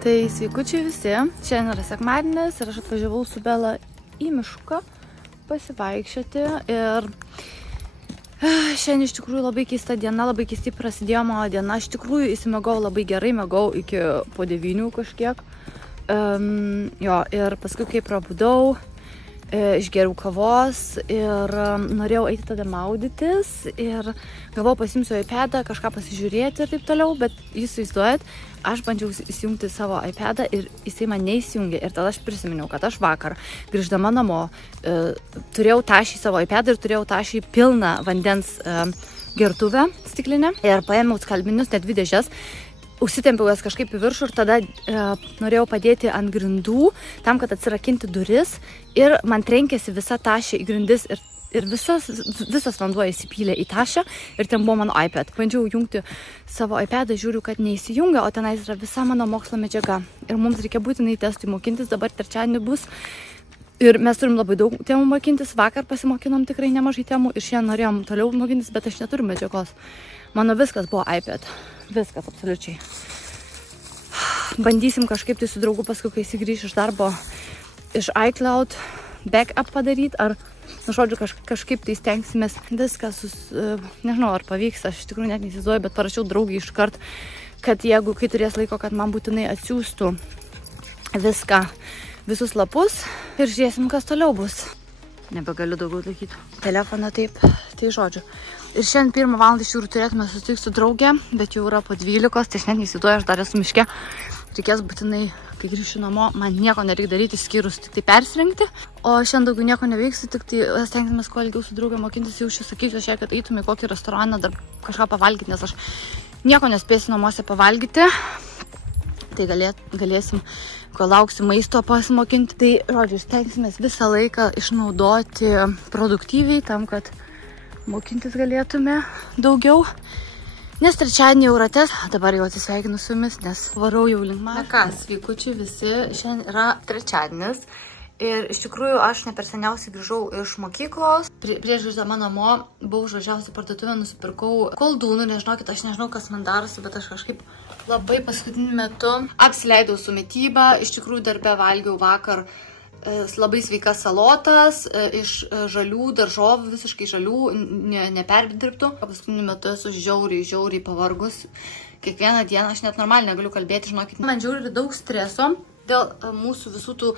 Tai sveikučiai visi, šiandien yra sekmadienis ir aš atvažiavau su Bela į mišką pasivaikščioti ir šiandien iš tikrųjų labai keista diena, labai keistai prasidėjo mano diena, aš iš tikrųjų įsimegau labai gerai, megau iki po 9 kažkiek, ir paskui kai prabudau, išgeriau kavos ir norėjau eiti tada maudytis ir galvojau pasimsiu iPadą, kažką pasižiūrėti ir taip toliau, bet jūs įsivaizduojat, aš bandžiau įsijungti savo iPadą ir jisai man neįsijungė ir tada aš prisiminiau, kad aš vakar grįždama namo turėjau tašį savo iPadą ir turėjau tašį pilną vandens gertuvę stiklinę ir paėmiau skalbinius, net 2 dėžes. Užsitempiau jas kažkaip į viršų ir tada norėjau padėti ant grindų, tam, kad atsirakinti duris ir man trenkėsi visa tašė į grindis ir visas vanduo įsipylė į tašę ir ten buvo mano iPad. Bandžiau jungti savo iPadą, žiūriu, kad neįsijungia, o tenais yra visa mano mokslo medžiaga. Ir mums reikia būtinai testui mokintis, dabar trečiadienį bus. Ir mes turim labai daug temų mokintis, vakar pasimokinom tikrai nemažai temų ir šiandien norėjom toliau mokintis, bet aš neturiu medžiagos. Mano viskas buvo iPad. Viskas, absoliučiai. Bandysim kažkaip tai su draugu paskui, kai jis grįš iš darbo, iš iCloud backup padaryti, ar, žodžiu, kažkaip tai stengsimės viskas, nežinau, ar pavyks, aš iš tikrųjų net neįsivaizduoju, bet parašiau draugį iškart, kad jeigu, kai turės laiko, kad man būtinai atsiųstų viską, visus lapus ir žiūrėsim, kas toliau bus. Nebegaliu daugiau laikyti telefoną taip, tai žodžiu. Ir šiandien 1 valandą iš jūrų turėtume susitikti su draugė, bet jau yra po 12, tai aš net neįsivaizduoju, aš dar esu miške. Reikės būtinai, kai grįšiu namo, man nieko nereikia daryti, skyrus tik tai persirengti. O šiandien daugiau nieko neveiksiu, tik tai stengsimės kuo ilgiau su draugė mokintis, jau aš sakysiu šiai, kad eitume į kokį restoraną, dar kažką pavalgyti, nes aš nieko nespėsiu namuose pavalgyti. Tai galėsim, kol lauksiu maisto pasimokinti. Tai, žodžiu, stengsimės visą laiką išnaudoti produktyviai tam, kad mokintis galėtume daugiau. Nes trečiadienį jau rates, dabar jau atsisveikinu su jumis, nes varau jau link mažo. Na ką, sveikučiai visi, šiandien yra trečiadienis. Ir iš tikrųjų aš ne per seniausiai grįžau iš mokyklos. Prieš grįždama namo buvau užvažiavusi parduotuvę, nusipirkau koldūnų, nežinokit, aš nežinau, kas man darosi, bet aš kažkaip labai paskutiniu metu apsileidau su mityba. Iš tikrųjų darbe valgiau vakar labai sveikas salotas iš žalių daržovių, visiškai žalių, neperdirbtų. Paskutiniu metu esu žiauriai pavargus. Kiekvieną dieną aš net normaliai negaliu kalbėti, žinokit. Man žiauriai daug streso dėl mūsų visų tų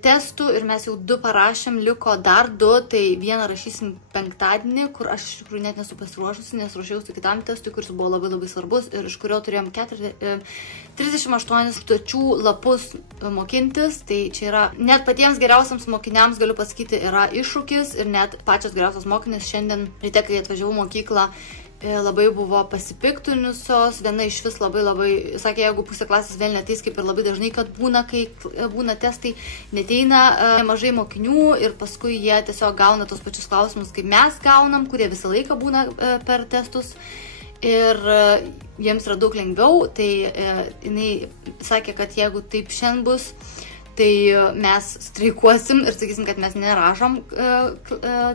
testų ir mes jau 2 parašėm, liko dar 2, tai vieną rašysim penktadienį, kur aš iš tikrųjų net nesu pasiruošusi, nes ruošiausi kitam testui, kuris buvo labai svarbus ir iš kurio turėjom 38 stočių lapus mokintis, tai čia yra net patiems geriausiams mokiniams, galiu pasakyti, yra iššūkis ir net pačios geriausios mokinės šiandien ryte, kai atvažiavau mokyklą, labai buvo pasipiktinusios, viena iš vis labai, sakė, jeigu pusė klasės vėl neteis, kaip ir labai dažnai, kad būna, kai būna testai, neteina mažai mokinių ir paskui jie tiesiog gauna tos pačius klausimus, kaip mes gaunam, kurie visą laiką būna per testus ir jiems yra daug lengviau, tai jinai sakė, kad jeigu taip šiandien bus, tai mes streikuosim ir sakysim, kad mes nerašom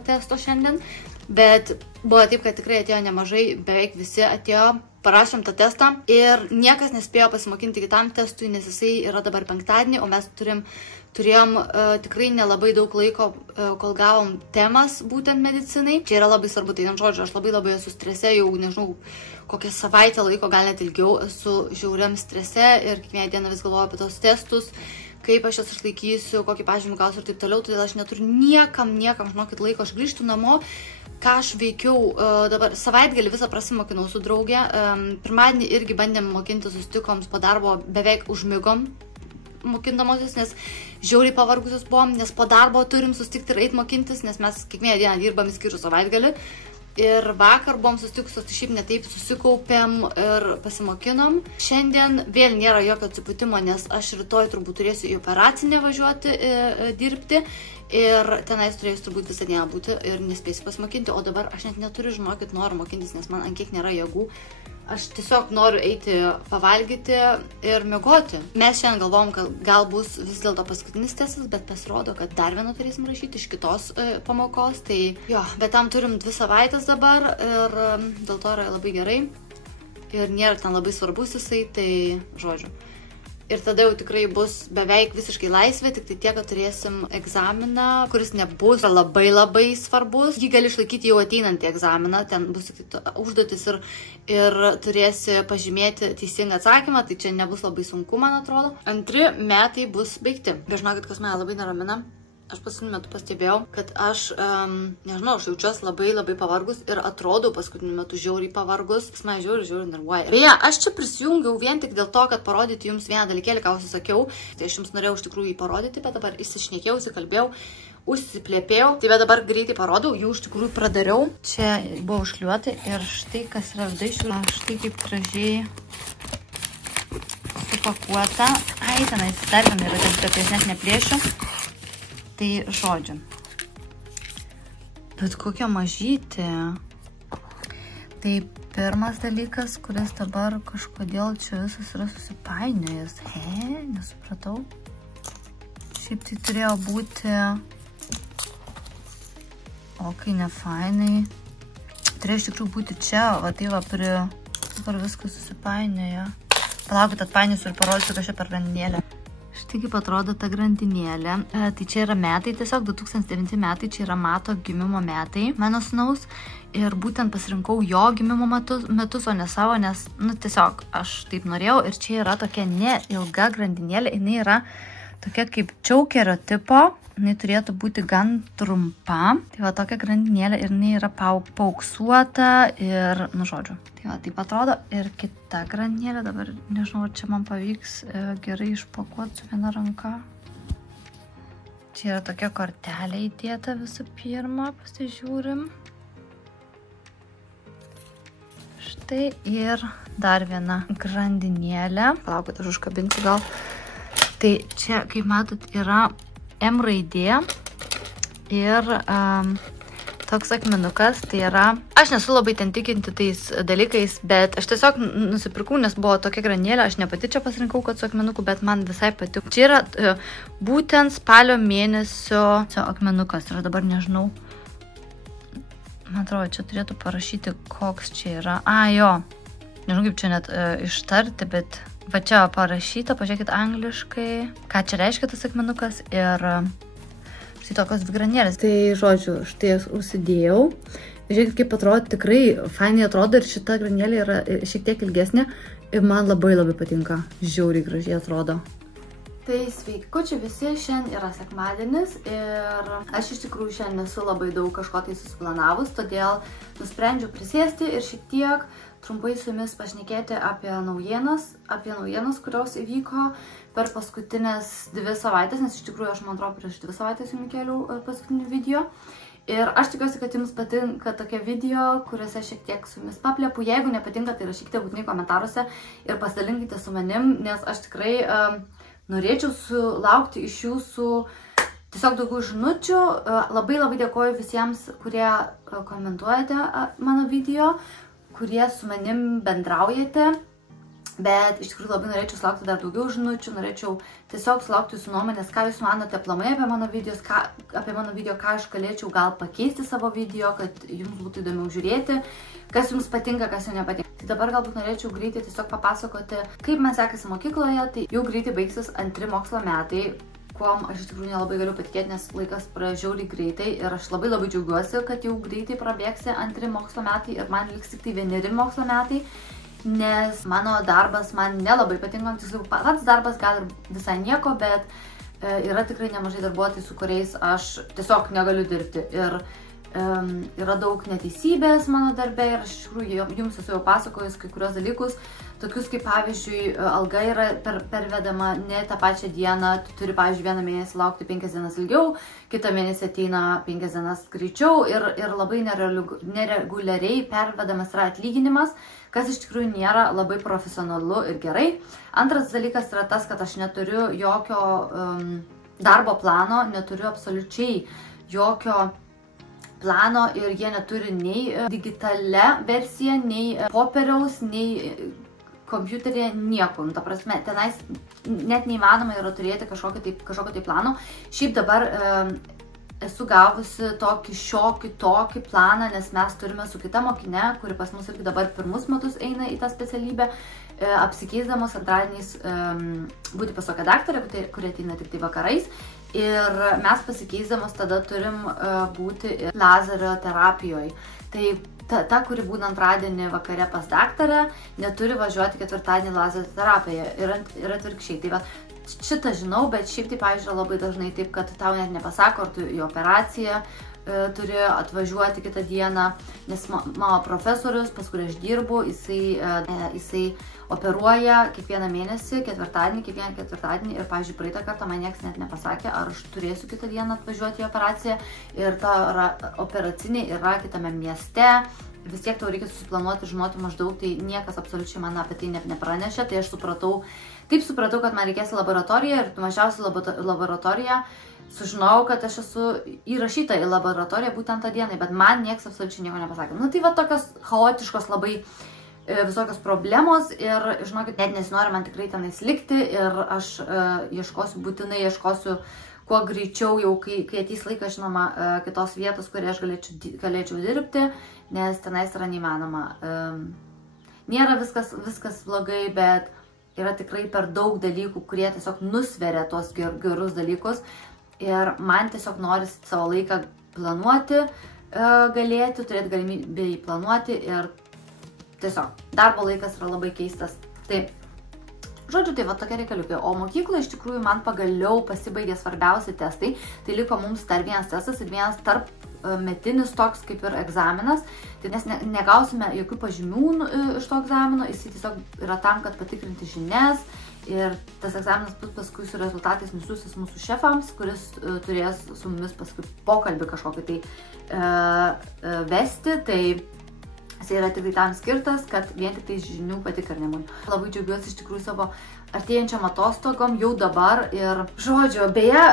testo šiandien. Bet buvo taip, kad tikrai atėjo nemažai, beveik visi atėjo, parašėm tą testą ir niekas nespėjo pasimokinti kitam testui, nes jisai yra dabar penktadienį, o mes turėjom tikrai nelabai daug laiko, kol gavom temas būtent medicinai. Čia yra labai svarbu, tai žodžiu, aš labai esu strese, jau nežinau, kokią savaitę laiko, gal net ilgiau esu žiauriam strese ir kiekvieną dieną vis galvoju apie tos testus, kaip aš jas išlaikysiu, kokį pažymį gausiu ir taip toliau, todėl aš neturiu niekam, žinokit, laiko, aš grįžtu namo, ką aš veikiau dabar, savaitgalį visą prasimokinau su draugė, pirmadienį irgi bandėm mokinti, susitikom po darbo, beveik užmigom mokindamosios, nes žiauriai pavargusios buvom, nes po darbo turim susitikti ir eit mokintis, nes mes kiekvieną dieną dirbam išskyrus savaitgalį. Ir vakar buvom susitikusios, tai šiaip netaip susikaupėm ir pasimokinom. Šiandien vėl nėra jokio atsipūtimo, nes aš rytoj turbūt turėsiu į operacinę važiuoti dirbti ir tenais turėsiu turbūt visą dieną būti ir nespėsiu pasimokinti, o dabar aš net neturiu, žinokit, noriu mokintis, nes man ant kiek nėra jėgų. Aš tiesiog noriu eiti pavalgyti ir miegoti. Mes šiandien galvom, kad gal bus vis dėlto paskutinis testas, bet pasirodo, kad dar vieną turėsim rašyti iš kitos pamokos. Tai jo, bet tam turim 2 savaitės dabar ir dėl to yra labai gerai. Ir nėra ten labai svarbus jisai, tai žodžiu. Ir tada jau tikrai bus beveik visiškai laisvė, tik tai tiek, kad turėsim egzaminą, kuris nebus labai labai svarbus. Jį gali išlaikyti jau ateinantį egzaminą, ten bus užduotis ir turėsi pažymėti teisingą atsakymą, tai čia nebus labai sunku, man atrodo. Antri metai bus baigti. Bet žinokit, kas mane labai neramina. Aš paskutiniu metu pastebėjau, kad aš, nežinau, aš jaučiuosi labai pavargus ir atrodau paskutiniu metu žiauriai pavargus. Jis man žiauriai nervuoja. Beje, aš čia prisijungiau vien tik dėl to, kad parodyti jums vieną dalykėlį, ką aš sakiau. Tai aš jums norėjau iš tikrųjų jį parodyti, bet dabar įsišnekėjau, įsikalbėjau, užsiplėpėjau. Tai bet dabar greitai parodau, jau iš tikrųjų pradariau. Čia buvo užkliuoti ir štai kas yra vidai, štai kaip gražiai supakuota. Ai, tenais dar viena yra, kad aš net neplėšiu. Tai žodžiu. Bet kokia mažytė. Tai pirmas dalykas, kuris dabar kažkodėl čia visas yra susipainiojęs. Nesupratau. Šiaip tai turėjo būti... O, kai nefainai. Turėjo iš tikrųjų būti čia, va tai va dabar viskas susipainioja. Palaukit, atpainiosiu ir parodysiu kažką per grandinėlę. Štai kaip atrodo ta grandinėlė. Tai čia yra metai, tiesiog 2009 metai, čia yra Mato gimimo metai mano sūnaus. Ir būtent pasirinkau jo gimimo metus, o ne savo, nes, tiesiog aš taip norėjau. Ir čia yra tokia neilga grandinėlė, jinai yra tokia kaip čaukerio tipo. Jinai turėtų būti gan trumpa. Tai va tokia grandinėlė ir jinai yra paauksuota ir, žodžiu. Tai va taip atrodo. Ir kita grandinėlė, dabar nežinau, ar čia man pavyks gerai išpakuoti su viena ranka. Čia yra tokia kortelė įdėta visų pirma, pasižiūrim. Štai ir dar viena grandinėlė. Palaukit, aš užkabinsiu gal. Tai čia, kaip matot, yra M raidė ir toks akmenukas, tai yra, aš nesu labai ten tikinti tais dalykais, bet aš tiesiog nusipirkau, nes buvo tokia grandinėlė, aš ne pati čia pasirinkau, kad su akmenuku, bet man visai patiko. Čia yra būtent spalio mėnesio akmenukas ir dabar nežinau, man atrodo, čia turėtų parašyti, koks čia yra. Jo, nežinau kaip čia net ištarti, bet... Va čia parašyta, pažiūrėkit angliškai, ką čia reiškia tas akmenukas ir štai tokios dvi grandinėlės. Tai žodžiu, štai jas užsidėjau. Žiūrėkit, kaip atrodo, tikrai fainai atrodo ir šita grandinėlė yra šiek tiek ilgesnė ir man labai patinka, žiauriai gražiai atrodo. Tai sveikučiai visi, šiandien yra sekmadienis ir aš iš tikrųjų šiandien nesu labai daug kažko tai susiplanavus, todėl nusprendžiau prisėsti ir šiek tiek trumpai su jumis pašnekėti apie naujienas, kurios įvyko per paskutinės 2 savaitės, nes iš tikrųjų aš man atrodo prieš 2 savaitės jums kėliau paskutinį video. Ir aš tikiuosi, kad jums patinka tokie video, kuriuose šiek tiek su jumis paplepu. Jeigu nepatinka, tai rašykite būtinai komentaruose ir pasidalinkite su manim, nes aš tikrai norėčiau sulaukti iš jūsų tiesiog daugiau žinučių. Labai dėkoju visiems, kurie komentuojate mano video, kurie su manim bendraujate. Bet iš tikrųjų labai norėčiau sulaukti dar daugiau žinučių, norėčiau tiesiog sulaukti jūsų nuomonės, ką jūs manote aplamai apie mano video, ką aš galėčiau gal pakeisti savo video, kad jums būtų įdomiau žiūrėti, kas jums patinka, kas jums nepatinka. Tai dabar galbūt norėčiau greitai tiesiog papasakoti, kaip man sekasi mokykloje, tai jau greitai baigsis 2 mokslo metai, kuom aš iš tikrųjų nelabai galiu patikėti, nes laikas praėjo žiauriai greitai ir aš labai džiaugiuosi, kad jau greitai prabėgsi 2 mokslo metai ir man liks tik tai 1 mokslo metai. Nes mano darbas man nelabai patinka, pats darbas gal ir visai nieko, bet yra tikrai nemažai darbuotojų, su kuriais aš tiesiog negaliu dirbti. Ir yra daug neteisybės mano darbe ir aš iš tikrųjų jums esu jau pasakojus kai kurios dalykus, tokius kaip pavyzdžiui, alga yra pervedama ne tą pačią dieną, tu turi pavyzdžiui vieną mėnesį laukti 5 dienas ilgiau, kitą mėnesį ateina 5 dienas greičiau ir labai nereguliariai pervedamas yra atlyginimas, kas iš tikrųjų nėra labai profesionalu ir gerai. Antras dalykas yra tas, kad aš neturiu jokio darbo plano, neturiu absoliučiai jokio plano ir jie neturi nei digitalia versija, nei popieriaus, nei kompiuterėje nieko. Ta prasme, tenais net neįmanoma yra turėti kažkokio tai plano. Šiaip dabar esu gavusi šiokį tokį planą, nes mes turime su kita mokinė, kuri pas mus irgi dabar 1 metus eina į tą specialybę, apsikeisdamos antradieniais būti pas tokią daktarę, kuri ateina tik tai vakarais. Ir mes pasikeisdamos tada turim būti lazerio terapijoje. Tai ta, kuri būna antradienį vakare pas daktarę, neturi važiuoti ketvirtadienį lazerio terapiją. Ir atvirkščiai. Tai va, šitą žinau, bet šiaip tai, pavyzdžiui, labai dažnai taip, kad tau net nepasako, ar tu į operaciją turi atvažiuoti kitą dieną, nes mano profesorius, pas kurį aš dirbu, jisai operuoja kiekvieną mėnesį, kiekvieną ketvirtadienį ir, pavyzdžiui, praeitą kartą man niekas net nepasakė, ar aš turėsiu kitą dieną atvažiuoti į operaciją ir ta operacinė yra kitame mieste. Vis tiek tau reikia susiplanuoti, žinoti maždaug, tai niekas absoliučiai man apie tai nepranešė, tai aš supratau, kad man reikės į laboratoriją ir mažiausiai laboratoriją sužinojau, kad aš esu įrašyta į laboratoriją būtent tą dieną, bet man niekas absoliučiai nieko nepasakė. Nu tai va tokios chaotiškos labai visokios problemos ir, žinokit, net nesinori man tikrai tenais likti ir aš būtinai ieškosiu kuo greičiau jau, kai ateis laikas, žinoma, kitos vietos, kurioje aš galėčiau dirbti, nes tenais yra neįmanoma. Nėra viskas blogai, bet yra tikrai per daug dalykų, kurie tiesiog nusveria tuos gerus dalykus. Ir man tiesiog norisi savo laiką planuoti, galėti, turėti galimybę jį planuoti ir tiesiog darbo laikas yra labai keistas. Tai, žodžiu, tai va tokie reikaliukai. O mokykloje iš tikrųjų man pagaliau pasibaigė svarbiausi testai. Tai liko mums dar vienas testas ir vienas tarp metinis toks kaip ir egzaminas. Tai mes negausime jokių pažymių iš to egzamino, jis tiesiog yra tam, kad patikrinti žinias. Ir tas egzaminas bus paskui su rezultatais nusiųstas mūsų šefams, kuris turės su mumis paskui pokalbį kažkokį tai vesti. Tai jis yra tik tai tam skirtas, kad vien tik tai žinių patikrinimui. Labai džiaugiuosi iš tikrųjų savo artėjančiam atostogom jau dabar. Ir žodžiu, beje,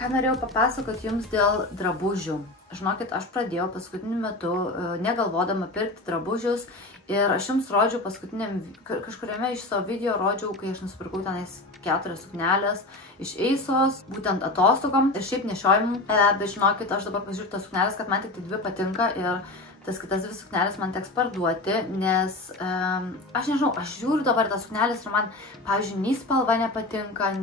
ką norėjau papasakoti jums dėl drabužių. Žinokit, aš pradėjau paskutiniu metu, negalvodama pirkti drabužius. Ir aš jums rodžiau kažkuriame iš savo video rodžiau, kai aš nusipirkau tenais 4 suknelės iš Eisos, būtent atostogom ir šiaip nešiojimų. Bet žinokit, aš dabar pažiūrėjau tas suknelės, kad man tik tai 2 patinka ir tas kitas 2 suknelės man teks parduoti, nes aš nežinau, aš žiūriu dabar tas suknelės ir man, pavyzdžiui, nei spalva nepatinka,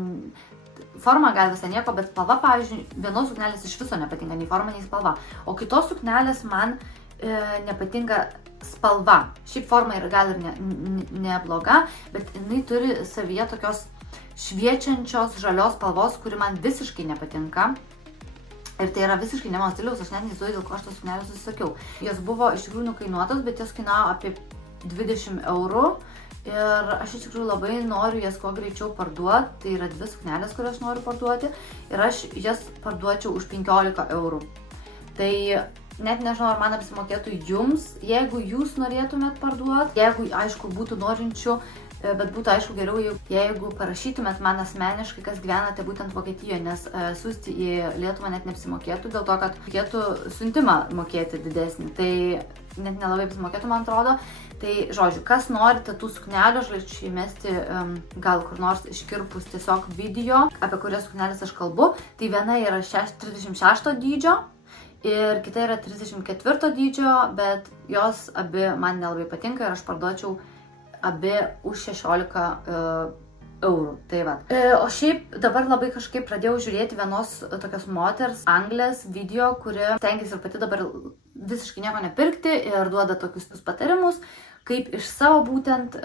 forma gal visai nieko, bet spalva, pavyzdžiui, vienos suknelės iš viso nepatinka, nei forma, nei spalva, o kitos suknelės man nepatinka spalva. Šiaip forma yra gal ir nebloga, bet jinai turi savyje tokios šviečiančios žalios spalvos, kuri man visiškai nepatinka. Ir tai yra visiškai ne mano stiliaus, aš net neįsivaizduoju, dėl ko aš tos suknelės užsisakiau. Jos buvo iš tikrųjų nukainuotos, bet jos kainavo apie 20 eurų. Ir aš iš tikrųjų labai noriu jas kuo greičiau parduoti. Tai yra 2 suknelės, kurias noriu parduoti. Ir aš jas parduočiau už 15 eurų. Tai net nežinau, ar man apsimokėtų jums, jeigu jūs norėtumėt parduoti. Jeigu, aišku, būtų norinčių, bet būtų, aišku, geriau, jeigu parašytumėt man asmeniškai, kas gyvenate būtent Vokietijoje, nes siųsti į Lietuvą net neapsimokėtų, dėl to, kad reikėtų siuntimą mokėti didesnį. Tai net nelabai apsimokėtų, man atrodo. Tai, žodžiu, kas norite tų suknelių, aš galėčiau įmesti gal kur nors iškirpus tiesiog video, apie kurias suknelės aš kalbu. Tai viena yra 36 dydžio ir kita yra 34 dydžio, bet jos abi man nelabai patinka ir aš parduočiau abi už 16 eurų. Tai va. O šiaip dabar labai kažkaip pradėjau žiūrėti vienos tokios moters, anglės video, kuri stengiasi ir pati dabar visiškai nieko nepirkti ir duoda tokius patarimus, kaip iš savo būtent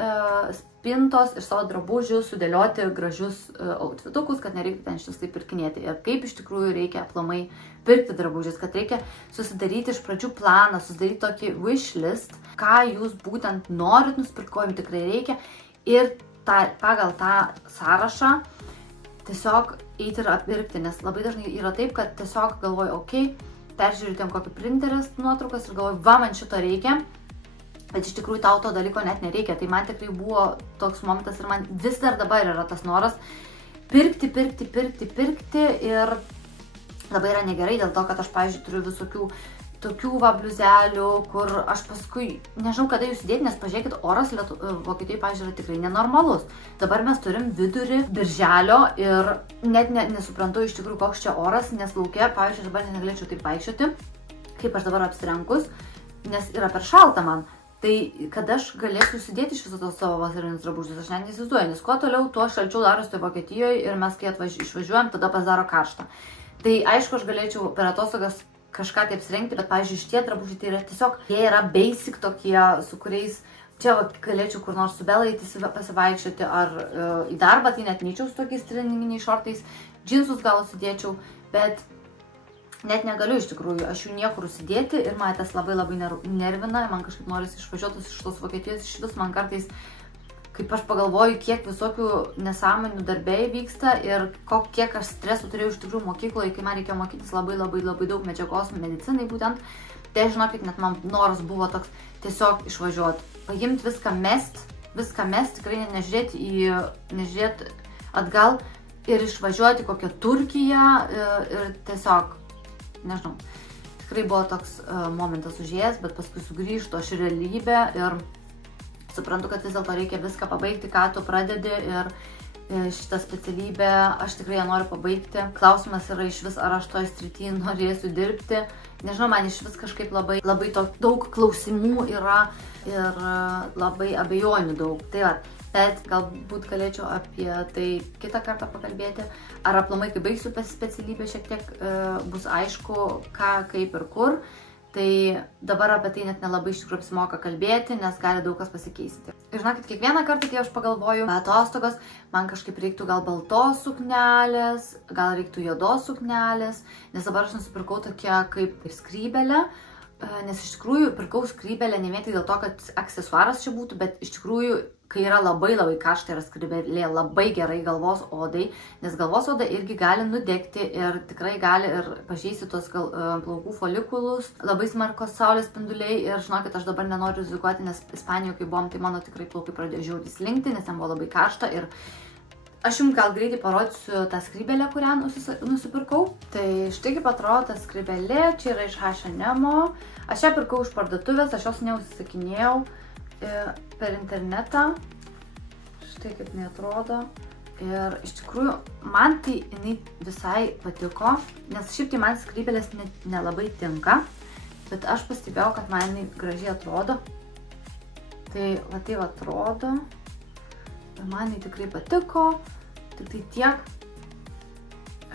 spintos, iš savo drabužių sudėlioti gražius outfitukus, kad nereikia ten šis taip pirkinėti. Ir kaip iš tikrųjų reikia aplamai pirkti drabužius, kad reikia susidaryti iš pradžių planą, susidaryti tokį wish list, ką jūs būtent norit nusipirkti, ko jums tikrai reikia. Ir pagal tą sąrašą tiesiog eiti ir apirkti, nes labai dažnai yra taip, kad tiesiog galvoju, okei, peržiūrėtum kokį Pinterest nuotraukas ir galvoju, va, man šito reikia. Bet iš tikrųjų tau to dalyko net nereikia. Tai man tikrai buvo toks momentas ir man vis dar dabar yra tas noras pirkti ir labai yra negerai dėl to, kad aš, pavyzdžiui, turiu visokių tokių va bliuzelių, kur aš paskui nežinau, kada jų sudėti, nes pažiūrėkit, oras Vokietijoje, pavyzdžiui, yra tikrai nenormalus. Dabar mes turim vidurį birželio ir net nesuprantu iš tikrųjų, koks čia oras, nes lauke, pavyzdžiui, dabar negalėčiau taip vaikščioti, kaip aš dabar apsirengus, nes yra per šalta man. Tai kada aš galėsiu užsidėti iš viso tos savo vasarinius drabužius, aš net neįsivaizduoju, nes kuo toliau, tuo šalčiau darosi tai Vokietijoje ir mes kai išvažiuojam, tada pasidaro karšta. Tai aišku, aš galėčiau per atostogas kažką taip apsirengti, bet, pavyzdžiui, šitie drabužiai tai yra tiesiog, jie yra basic tokie, su kuriais čia galėčiau kur nors su Bela eiti pasivaikščioti ar į darbą, tai net neičiau su tokiais treninginiais šortais, džinsus gal sudėčiau, bet net negaliu iš tikrųjų, aš jų niekur užsidėti ir man tas labai nervina, man kažkaip norisi išvažiuotis iš tos Vokietijos, iš vis man kartais, kaip aš pagalvoju, kiek visokių nesąmonių darbėjai vyksta ir kiek aš stresų turėjau iš tikrųjų mokykloje, kai man reikėjo mokytis labai daug medžiagos medicinai būtent, tai žinokit, net man noras buvo toks tiesiog išvažiuoti, paimti viską mest, tikrai nežiūrėti atgal ir išvažiuoti kokią Turkiją ir tiesiog nežinau, tikrai buvo toks momentas užėjęs, bet paskui sugrįžtu aš į realybę ir suprantu, kad vis dėlto reikia viską pabaigti, ką tu pradedi ir šitą specialybę aš tikrai ją noriu pabaigti. Klausimas yra iš vis, ar aš toj srity norėsiu dirbti. Nežinau, man iš vis kažkaip labai daug klausimų yra ir labai abejonių daug. Tai va, bet galbūt galėčiau apie tai kitą kartą pakalbėti. Ar aplamai, kai baigsiu specialybę, šiek tiek bus aišku, ką, kaip ir kur. Tai dabar apie tai net nelabai iš tikrųjų apsimoka kalbėti, nes gali daug kas pasikeisti. Ir žinokit, kiekvieną kartą, kai aš pagalvoju atostogos, man kažkaip reiktų gal baltos suknelės, gal reiktų juodos suknelės, nes dabar aš nusipirkau tokią kaip skrybelę, nes iš tikrųjų pirkau skrybelę ne vien tik dėl to, kad aksesuaras čia būtų, bet iš tikrųjų, kai yra labai karšta, yra skrybelė labai gerai galvos odai, nes galvos oda irgi gali nudegti ir tikrai gali ir pažeisti tos plaukų folikulus, labai smarkos saulės spinduliai ir žinokit, aš dabar nenoriu rizikuoti, nes Ispanijoje, kai buvom, tai mano tikrai plaukai pradėjo žiauriai slinkti, nes ten buvo labai karšta ir aš jums gal greitai parodysiu tą skrybelę, kurią nusipirkau. Tai štai kaip atrodo ta skrybelė, čia yra iš H&M, aš ją pirkau iš parduotuvės, aš jos neužsisakinėjau per internetą, štai kaip jinai atrodo ir iš tikrųjų man tai jinai visai patiko, nes šiaip tai man skrybelės nelabai tinka, bet aš pastebėjau, kad man jinai gražiai atrodo, tai va taip atrodo ir man jinai tikrai patiko, tik tai tiek,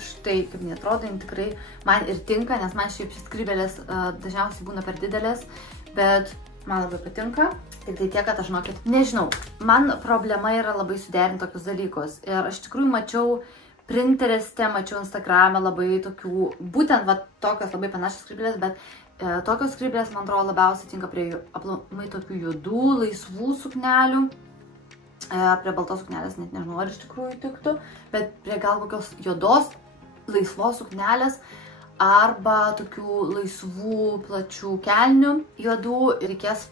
štai kaip jinai atrodo, jinai tikrai man ir tinka, nes man šiaip šis skrybelės dažniausiai būna per didelės, bet man labai patinka. Tik tai tiek, kad aš žinokit, nežinau, man problema yra labai suderinti tokius dalykus. Ir aš tikrųjų mačiau Pintereste, mačiau Instagrame labai tokių, būtent va, tokios labai panašios skrybelės, bet tokios skrybelės, man atrodo, labiausiai tinka prie aplamai tokių juodų, laisvų suknelių. Prie baltos suknelės net nežinau, ar iš tikrųjų tiktų, bet prie gal kokios juodos, laisvos suknelės arba tokių laisvų, plačių kelnių juodų reikės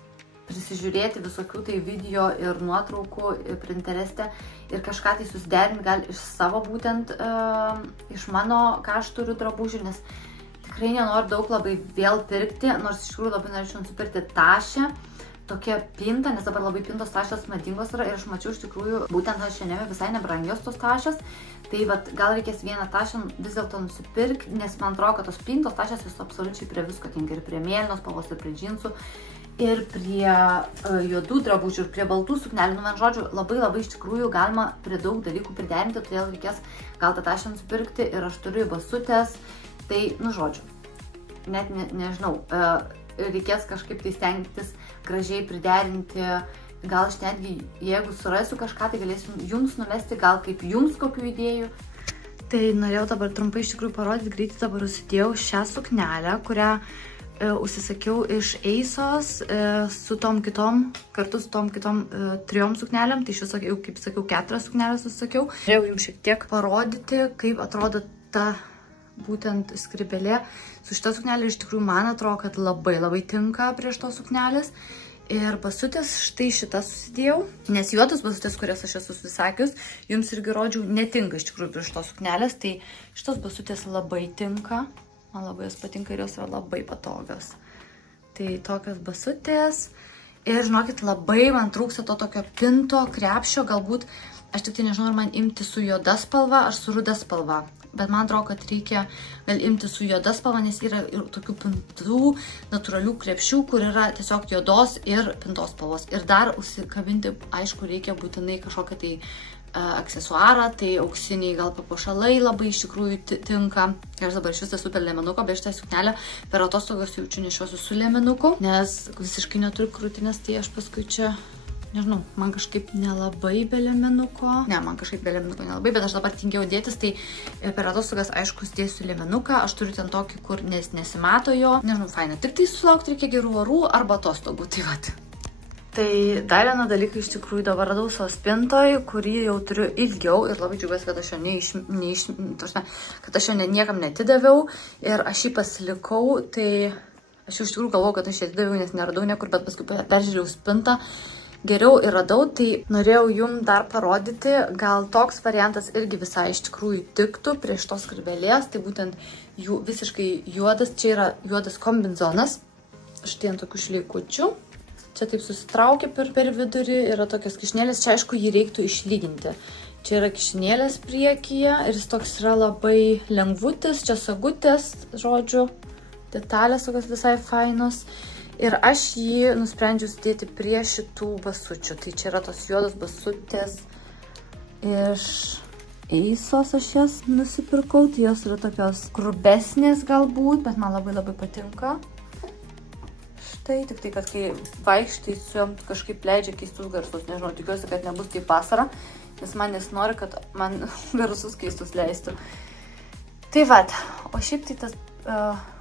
prisižiūrėti visokių tai video ir nuotraukų Pintereste ir kažką tai susiderinti gal iš savo būtent, iš mano, ką aš turiu drabužių, nes tikrai nenoriu daug labai vėl pirkti, nors iš tikrųjų labai norėčiau nusipirkti tašę, tokia pinta, nes dabar labai pintos tašės madingos yra ir aš mačiau iš tikrųjų būtent H&M visai nebrangios tos tašės, tai vat, gal reikės vieną tašę vis dėlto nusipirkti, nes man atrodo, kad tos pintos tašės vis absoliučiai prie visko tinka ir prie mėlynos spalvos, ir prie džinsų, ir prie juodų drabužių, ir prie baltų suknelių. Nu, man žodžiu, labai iš tikrųjų galima prie daug dalykų priderinti, todėl reikės gal tą tašę nusipirkti ir aš turiu basutės, tai, nu, žodžiu, net nežinau, reikės kažkaip tai stengtis gražiai priderinti, gal aš netgi, jeigu surasiu kažką, tai galėsiu jums numesti, gal kaip jums kokių idėjų. Tai norėjau dabar trumpai iš tikrųjų parodyti, greitai dabar užsidėjau šią suknelę, kurią užsisakiau iš ASOS su tom kitom, kartu su tom kitom 3 suknelėm, tai iš viso, kaip sakiau, 4 suknelės užsisakiau. Norėjau jums šiek tiek parodyti, kaip atrodo ta būtent skrybelė. Su šita suknelė iš tikrųjų man atrodo, kad labai tinka prie šitos suknelės. Ir basutės štai šitą susidėjau, nes juodos basutės, kurias aš esu susisakius, jums irgi rodžiau, netinka iš tikrųjų prie šitos suknelės, tai šitos basutės labai tinka. Man labai jos patinka ir jos yra labai patogios. Tai tokios basutės. Ir žinokit, labai man trūksta to tokio pinto krepšio. Galbūt, aš tik tai nežinau, ar man imti su juoda spalva ar su ruda spalva. bet man atrodo, kad reikia gal imti su juoda spalva, nes yra ir tokių pintų, natūralių krepšių, kur yra tiesiog juodos ir pintos spalvos. Ir dar užsikabinti, aišku, reikia būtinai kažkokią tai aksesuarą, tai auksiniai gal papuošalai labai iš tikrųjų tinka. Ir dabar iš vis esu per liemenuko, bet šitą suknelę per atostogas jaučiu nešiosiu su liemenuku, nes visiškai neturiu krūtinės, tai aš paskui čia, nežinau, man kažkaip nelabai be liemenuko. Ne, man kažkaip be liemenuko nelabai, bet aš dabar tingėjau dėtis, tai per atostogas, aišku, dėsiu liemenuką. Aš turiu ten tokį, kur nesimato jo. Nežinau, faina. Tik tai sulaukti reikia gerų orų arba atostogų, tai vat. Tai dar vieną dalyką iš tikrųjų dabar radau savo spintoj, kurį jau turiu ilgiau ir labai džiaugiuosi, kad aš jo niekam netidaviau ir aš jį pasilikau, tai aš jau iš tikrųjų galvojau, kad aš jį atidaviau, nes neradau niekur, bet paskui peržiūrėjau spintą geriau ir radau, tai norėjau jums dar parodyti, gal toks variantas irgi visai iš tikrųjų tiktų prie šitos skrybėlės, tai būtent jų visiškai juodas, čia yra juodas kombinzonas, štai ant tokių šleikučių. Čia taip susitraukia per vidurį, yra tokios kišnėlės, čia aišku jį reiktų išlyginti. Čia yra kišnėlės priekyje ir jis toks yra labai lengvutis, čia sagutės, žodžiu, detalės tokios visai fainos. Ir aš jį nusprendžiau sudėti prie šitų basučių. Tai čia yra tos juodos basutės iš Eisos, aš jas nusipirkau, tai jos yra tokios grubesnės galbūt, bet man labai patinka. Tik tai, kad kai vaikštai su jom kažkaip leidžia keistus garsus, nežinau, tikiuosi, kad nebus taip vasara, nes man nesinori, kad man garsus keistus leistų. Tai vat, o šiaip tai tas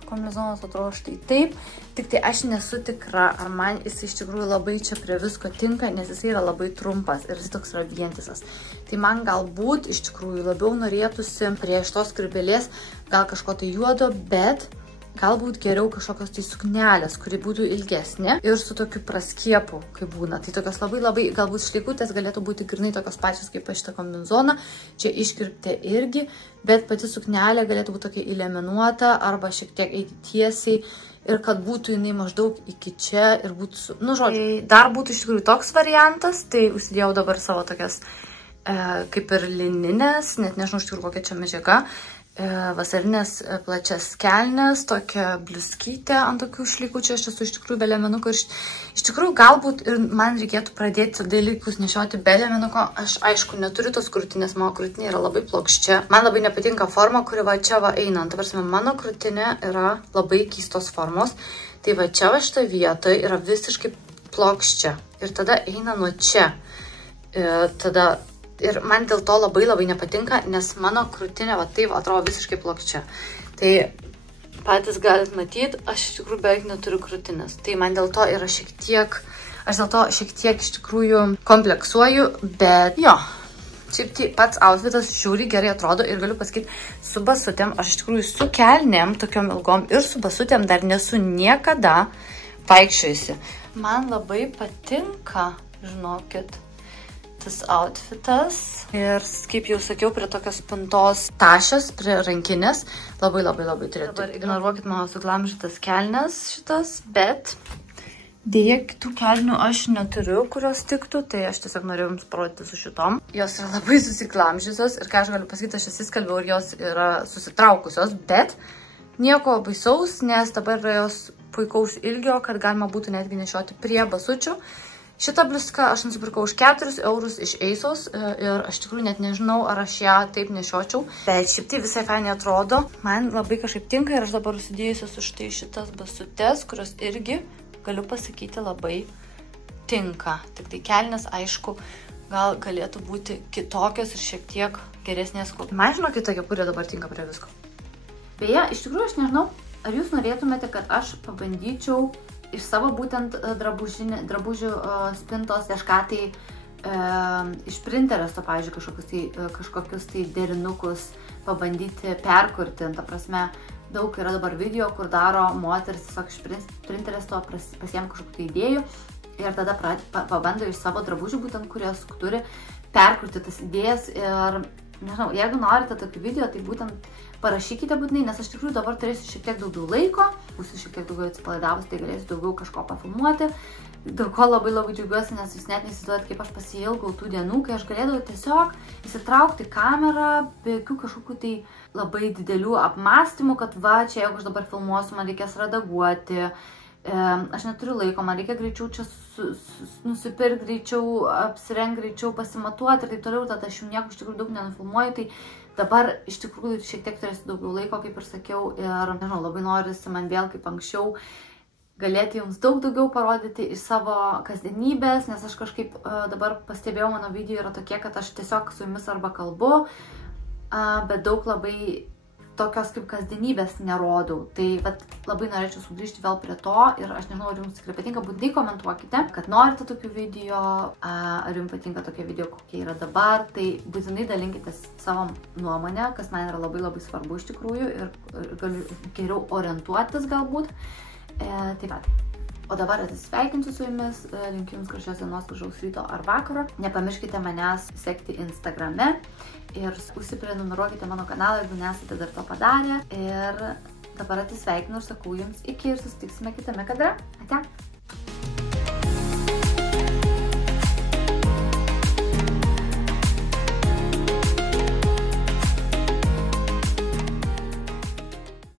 kombizonas atrodo štai taip, tik tai aš nesu tikra, ar man jis iš tikrųjų labai čia prie visko tinka, nes jis yra labai trumpas ir jis toks yra vientisas. Tai man galbūt iš tikrųjų labiau norėtųsi prie šitos skrybėlės gal kažko tai juodo, bet galbūt geriau kažkokios tai suknelės, kuri būtų ilgesnė ir su tokiu praskiepu, kaip būna. Tai tokios labai, galbūt šleikutės galėtų būti grinai tokios pačios kaip šitą kombizoną. Čia iškirptė irgi, bet pati suknelė galėtų būti tokia įleminuota arba šiek tiek eiti tiesiai ir kad būtų jinai maždaug iki čia ir būtų, nu žodžiu. Tai dar būtų iš tikrųjų toks variantas, tai užsidėjau dabar savo tokias kaip ir lininės, net nežinau iš tikrųjų kokia čia medžiaga. Vasarinės plačias kelnes, tokia bliuskytė ant tokių šleikučių, aš esu iš tikrųjų be liemenuko ir iš tikrųjų galbūt ir man reikėtų pradėti dalykus nešioti be liemenuko. Aš aišku neturiu tos krūtinės, mano krūtinė yra labai plokščia. Man labai nepatinka forma, kuri va čia va eina. Ta prasme, mano krūtinė yra labai keistos formos, tai va čia va šitoje vietoje yra visiškai plokščia ir tada eina nuo čia. Ir man dėl to labai nepatinka, nes mano krūtinė va taip atrodo visiškai plokščia. Tai patys galit matyti, aš iš tikrųjų beveik neturiu krūtinės. Tai man dėl to yra šiek tiek iš tikrųjų kompleksuoju, bet jo. Šiaip tai pats outfitas žiūri gerai atrodo ir galiu pasakyti, su basutėm, aš iš tikrųjų su kelnėm, tokiom ilgom ir su basutėm dar nesu niekada vaikščiojusi. Man labai patinka, žinokit, tas outfitas ir, kaip jau sakiau, prie tokios pintos tašės, prie rankinės, labai turėtų. Dabar ignoruokit mano suglamžytas kelnes šitas, bet dėja kitų kelnių aš neturiu, kurios tiktų, tai aš tiesiog norėjau jums parodyti su šitom. Jos yra labai susiklamžysios ir ką aš galiu pasakyti, aš įsiskalbiau ir jos yra susitraukusios, bet nieko baisaus, nes dabar yra jos puikaus ilgio, kad galima būtų netgi nešioti prie basučių. Šitą bliuską aš nusipirkau už 4 eurus iš Eisos ir aš tikrųjų net nežinau, ar aš ją taip nešiočiau. Bet šiaip tai visai fainai atrodo. Man labai kažkaip tinka ir aš dabar užsidėjusiu su štai šitas basutes, kurios irgi, galiu pasakyti, labai tinka. Tik tai kelnes, aišku, gal galėtų būti kitokios ir šiek tiek geresnės. Man žinokit, tokia kuri dabar tinka prie visko. Beje, iš tikrųjų aš nežinau, ar jūs norėtumėte, kad aš pabandyčiau iš savo būtent drabužių spintos kažką tai iš Pinteresto, pavyzdžiui, kažkokius tai derinukus pabandyti perkurti. Ta prasme, daug yra dabar video, kur daro moteris tiesiog iš Pinteresto pasiėmė kažkokių tai idėjų ir tada pabando iš savo drabužių, būtent kurios turi, perkurti tas idėjas ir nežinau, jeigu norite tokių video, tai būtent parašykite būtinai, nes aš tikrųjų dabar turėsiu šiek tiek daugiau laiko, būsiu šiek tiek daugiau atsipalaidavus, tai galėsiu daugiau kažko pafilmuoti. Dėl ko labai džiaugiuosi, nes jūs net neįsivaizduojat, kaip aš pasiilgau tų dienų, kai aš galėdavau tiesiog įsitraukti kamerą be jokių kažkokių tai labai didelių apmąstymų, kad va, čia jeigu aš dabar filmuosiu, man reikės redaguoti, aš neturiu laiko, man reikia greičiau čia nusipirkti, greičiau apsirengti, greičiau pasimatuoti ir taip toliau, tada aš jums nieko iš tikrųjų daug nenufilmuoju, tai dabar iš tikrųjų šiek tiek turėsiu daugiau laiko, kaip ir sakiau, ir nežinau, labai norisi man vėl kaip anksčiau galėti jums daug daugiau parodyti iš savo kasdienybės, nes aš kažkaip dabar pastebėjau, mano video yra tokie, kad aš tiesiog su jumis arba kalbu, bet daug labai tokios kaip kasdienybės nerodau. Tai vat, labai norėčiau sugrįžti vėl prie to ir aš nežinau, ar jums tikrai patinka, būtinai komentuokite, kad norite tokių video, ar jums patinka tokie video, kokie yra dabar, tai būtinai dalinkitės savo nuomonę, kas man yra labai svarbu iš tikrųjų ir galiu geriau orientuotis galbūt. Taip pat. O dabar atsisveikinsiu su jumis, linkiu jums gražios dienos, gražaus ryto ar vakaro. Nepamirškite manęs sekti Instagrame ir užsiprenumeruokite mano kanalą, jeigu nesate dar to padarę. Ir dabar atsisveikinu ir sakau jums iki ir susitiksime kitame kadre. Ate!